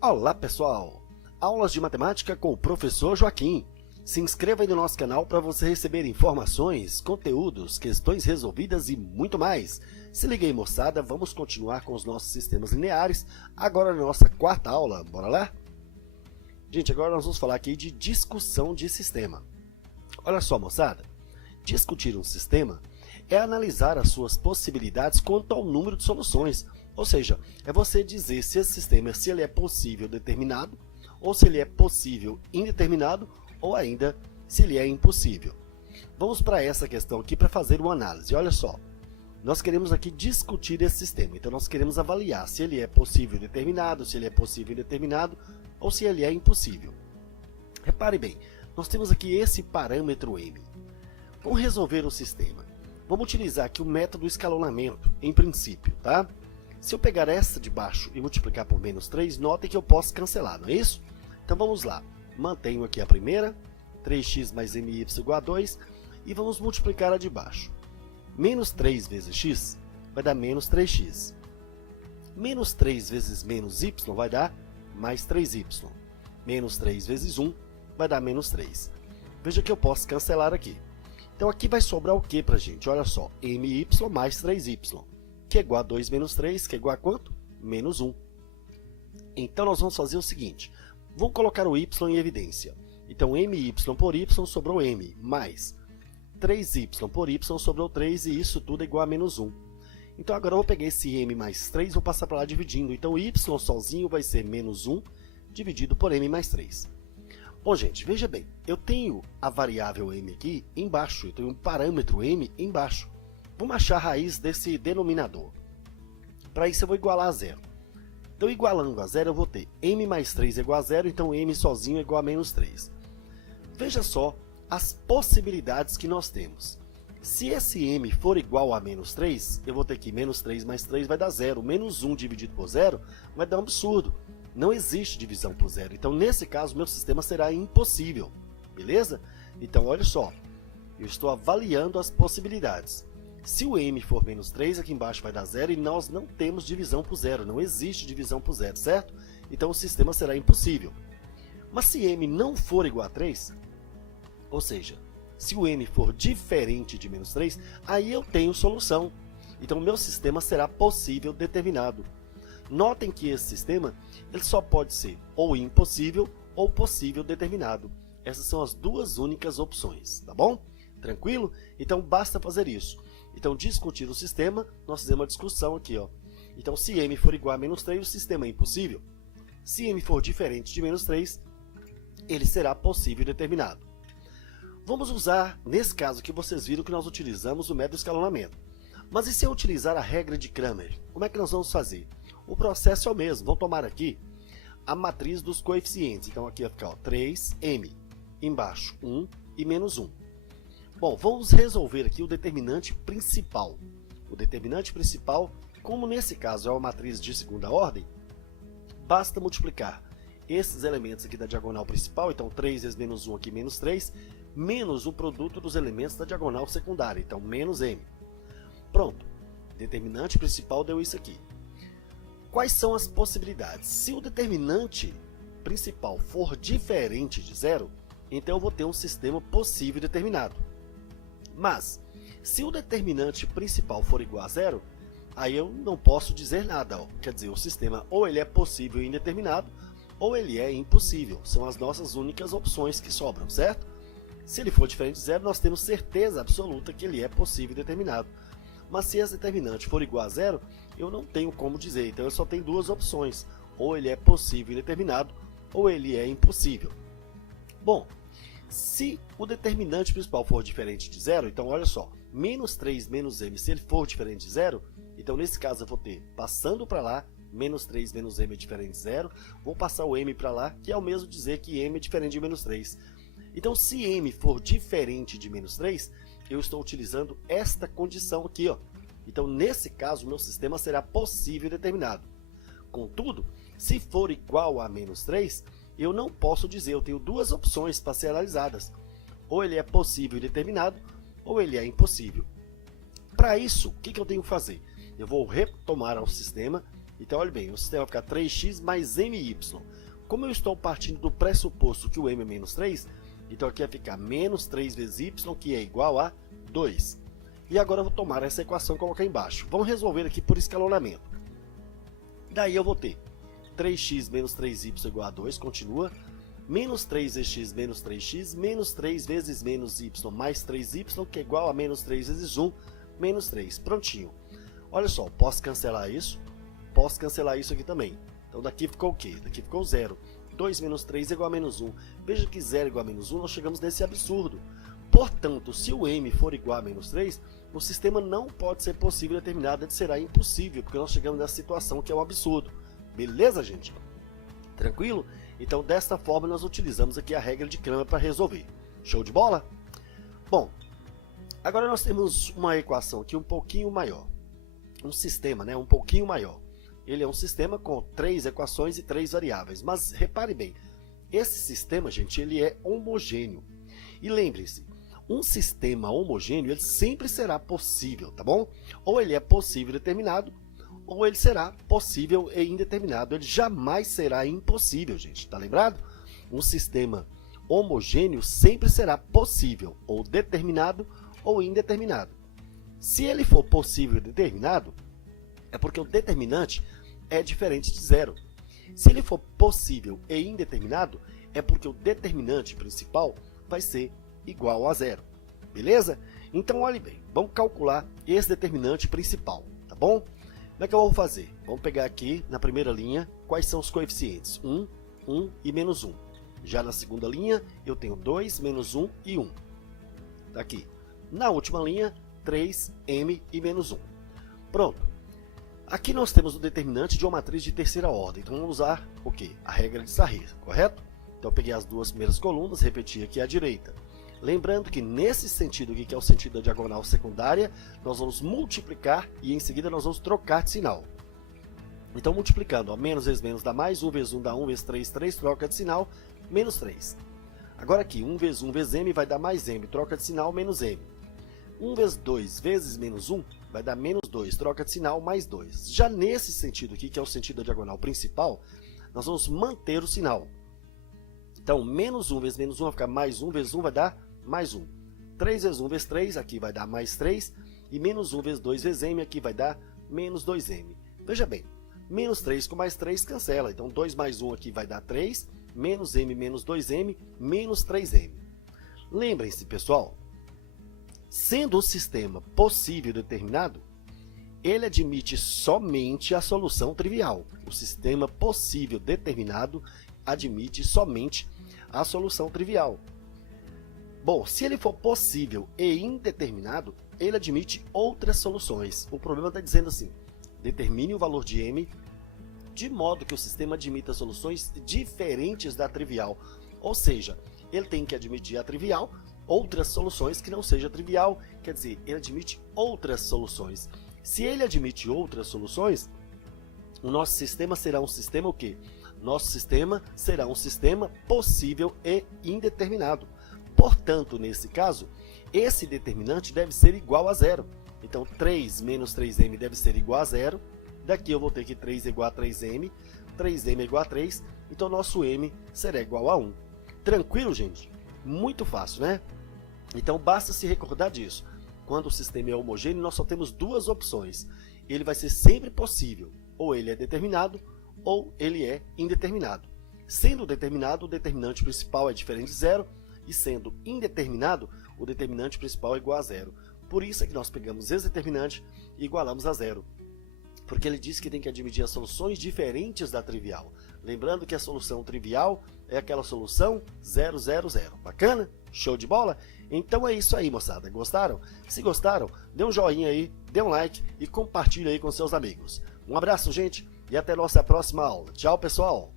Olá pessoal, aulas de matemática com o professor Joaquim. Se inscreva aí no nosso canal para você receber informações, conteúdos, questões resolvidas e muito mais. Se liga aí moçada, vamos continuar com os nossos sistemas lineares, agora na nossa quarta aula, bora lá? Gente, agora nós vamos falar aqui de discussão de sistema. Olha só moçada, discutir um sistema é analisar as suas possibilidades quanto ao número de soluções. Ou seja, é você dizer se esse sistema se ele é possível determinado, ou se ele é possível indeterminado, ou ainda se ele é impossível. Vamos para essa questão aqui para fazer uma análise. Olha só, nós queremos aqui discutir esse sistema, então nós queremos avaliar se ele é possível determinado, se ele é possível indeterminado, ou se ele é impossível. Repare bem, nós temos aqui esse parâmetro m. Vamos resolver o sistema. Vamos utilizar aqui o método escalonamento, em princípio, tá? Se eu pegar essa de baixo e multiplicar por menos 3, notem que eu posso cancelar, não é isso? Então vamos lá, mantenho aqui a primeira, 3x mais my igual a 2, e vamos multiplicar a de baixo. Menos 3 vezes x vai dar menos 3x. Menos 3 vezes menos y vai dar mais 3y. Menos 3 vezes 1 vai dar menos 3. Veja que eu posso cancelar aqui. Então aqui vai sobrar o que para a gente? Olha só, my mais 3y. Que é igual a 2 menos 3, que é igual a quanto? Menos 1. Então, nós vamos fazer o seguinte. Vamos colocar o y em evidência. Então, my por y sobrou m, mais 3y por y sobrou 3, e isso tudo é igual a menos 1. Então, agora eu vou pegar esse m mais 3 e vou passar para lá dividindo. Então, y sozinho vai ser menos 1 dividido por m mais 3. Bom, gente, veja bem. Eu tenho a variável m aqui embaixo. Eu tenho um parâmetro m embaixo. Vamos achar a raiz desse denominador. Para isso eu vou igualar a zero. Então, igualando a zero, eu vou ter m mais 3 é igual a zero, então m sozinho é igual a menos 3. Veja só as possibilidades que nós temos. Se esse m for igual a menos 3, eu vou ter que menos 3 mais 3 vai dar zero. Menos 1 dividido por zero vai dar um absurdo. Não existe divisão por zero. Então, nesse caso, meu sistema será impossível. Beleza? Então, olha só. Eu estou avaliando as possibilidades. Se o m for menos 3, aqui embaixo vai dar zero, e nós não temos divisão por zero, não existe divisão por zero, certo? Então o sistema será impossível. Mas se m não for igual a 3, ou seja, se o m for diferente de menos 3, aí eu tenho solução. Então o meu sistema será possível determinado. Notem que esse sistema ele só pode ser ou impossível ou possível determinado. Essas são as duas únicas opções, tá bom? Tranquilo? Então basta fazer isso. Então, discutir o sistema, nós fizemos uma discussão aqui, ó. Então, se m for igual a menos 3, o sistema é impossível. Se m for diferente de menos 3, ele será possível e determinado. Vamos usar, nesse caso aqui, vocês viram que nós utilizamos o método escalonamento. Mas e se eu utilizar a regra de Cramer? Como é que nós vamos fazer? O processo é o mesmo. Vamos tomar aqui a matriz dos coeficientes. Então, aqui vai ficar ó, 3m, embaixo 1 e menos 1. Bom, vamos resolver aqui o determinante principal. O determinante principal, como nesse caso é uma matriz de segunda ordem, basta multiplicar esses elementos aqui da diagonal principal, então 3 vezes menos 1 aqui, menos 3, menos o produto dos elementos da diagonal secundária, então menos m. Pronto, determinante principal deu isso aqui. Quais são as possibilidades? Se o determinante principal for diferente de zero, então eu vou ter um sistema possível e determinado. Mas, se o determinante principal for igual a zero, aí eu não posso dizer nada. Ó. Quer dizer, o sistema ou ele é possível e indeterminado, ou ele é impossível. São as nossas únicas opções que sobram, certo? Se ele for diferente de zero, nós temos certeza absoluta que ele é possível e determinado. Mas se esse determinante for igual a zero, eu não tenho como dizer. Então eu só tenho duas opções. Ou ele é possível e indeterminado, ou ele é impossível. Bom, se o determinante principal for diferente de zero, então olha só, menos 3 menos m, se ele for diferente de zero, então nesse caso eu vou ter, passando para lá, menos 3 menos m é diferente de zero, vou passar o m para lá, que é o mesmo dizer que m é diferente de menos 3. Então se m for diferente de menos 3, eu estou utilizando esta condição aqui, ó. Então nesse caso o meu sistema será possível e determinado. Contudo, se for igual a menos 3, eu não posso dizer, eu tenho duas opções para ser analisadas. Ou ele é possível e determinado, ou ele é impossível. Para isso, o que eu tenho que fazer? Eu vou retomar ao sistema Então, olha bem, o sistema vai ficar 3x mais my. Como eu estou partindo do pressuposto que o m é menos 3, então aqui vai ficar menos 3 vezes y, que é igual a 2. E agora eu vou tomar essa equação e colocar embaixo. Vamos resolver aqui por escalonamento. Daí eu vou ter 3x menos 3y igual a 2, continua. Menos 3 vezes x menos 3x, menos 3 vezes menos y mais 3y, que é igual a menos 3 vezes 1, menos 3. Prontinho. Olha só, posso cancelar isso aqui também. Então daqui ficou o quê? Daqui ficou 0. 2 menos 3 é igual a menos 1. Veja que 0 é igual a menos 1, nós chegamos nesse absurdo. Portanto, se o m for igual a menos 3, o sistema não pode ser possível determinado, ele será impossível, porque nós chegamos nessa situação que é um absurdo. Beleza, gente? Tranquilo? Então, desta forma, nós utilizamos aqui a regra de Cramer para resolver. Show de bola? Bom, agora nós temos uma equação aqui um pouquinho maior. Um sistema, né? Um pouquinho maior. Ele é um sistema com 3 equações e 3 variáveis. Mas, repare bem, esse sistema, gente, ele é homogêneo. E lembre-se, um sistema homogêneo, ele sempre será possível, tá bom? Ou ele é possível determinado, ou ele será possível e indeterminado. Ele jamais será impossível, gente. Tá lembrado? Um sistema homogêneo sempre será possível, ou determinado, ou indeterminado. Se ele for possível e determinado, é porque o determinante é diferente de zero. Se ele for possível e indeterminado, é porque o determinante principal vai ser igual a zero. Beleza? Então, olhe bem. Vamos calcular esse determinante principal, tá bom? Como é que eu vou fazer? Vamos pegar aqui, na primeira linha, quais são os coeficientes? 1, 1 e menos 1. Já na segunda linha, eu tenho 2, menos 1 e 1. Tá aqui. Na última linha, 3, m e menos 1. Pronto. Aqui nós temos o determinante de uma matriz de terceira ordem. Então, vamos usar o quê? A regra de Sarré, correto? Então, eu peguei as duas primeiras colunas, repeti aqui à direita. Lembrando que nesse sentido aqui, que é o sentido da diagonal secundária, nós vamos multiplicar e em seguida nós vamos trocar de sinal. Então, multiplicando, ó, menos vezes menos dá mais, 1 vezes 1 dá 1 vezes 3, 3, troca de sinal, menos 3. Agora aqui, 1 vezes 1 vezes m vai dar mais m, troca de sinal, menos m. 1 vezes 2 vezes menos 1 vai dar menos 2, troca de sinal, mais 2. Já nesse sentido aqui, que é o sentido da diagonal principal, nós vamos manter o sinal. Então, menos 1 vezes menos 1 vai ficar mais 1 vezes 1 vai dar mais 1. 3 vezes 1 vezes 3, aqui vai dar mais 3. E menos 1 vezes 2 vezes m, aqui vai dar menos 2m. Veja bem, menos 3 com mais 3 cancela. Então, 2 mais 1 aqui vai dar 3. Menos m menos 2m, menos 3m. Lembrem-se, pessoal, sendo o sistema possível e determinado, ele admite somente a solução trivial. O sistema possível determinado admite somente a solução trivial. Bom, se ele for possível e indeterminado, ele admite outras soluções. O problema está dizendo assim, determine o valor de m de modo que o sistema admita soluções diferentes da trivial. Ou seja, ele tem que admitir a trivial, outras soluções que não seja trivial, quer dizer, ele admite outras soluções. Se ele admite outras soluções, o nosso sistema será um sistema o quê? Nosso sistema será um sistema possível e indeterminado. Portanto, nesse caso, esse determinante deve ser igual a zero. Então, 3 menos 3m deve ser igual a zero. Daqui eu vou ter que 3 é igual a 3m, 3m é igual a 3, então nosso m será igual a 1. Tranquilo, gente? Muito fácil, né? Então, basta se recordar disso. Quando o sistema é homogêneo, nós só temos duas opções. Ele vai ser sempre possível. Ou ele é determinado, ou ele é indeterminado. Sendo determinado, o determinante principal é diferente de zero, e sendo indeterminado, o determinante principal é igual a zero. Por isso é que nós pegamos esse determinante e igualamos a zero. Porque ele diz que tem que admitir as soluções diferentes da trivial. Lembrando que a solução trivial é aquela solução 0, 0, 0. Bacana? Show de bola? Então é isso aí, moçada. Gostaram? Se gostaram, dê um joinha aí, dê um like e compartilhe aí com seus amigos. Um abraço, gente, e até a nossa próxima aula. Tchau, pessoal!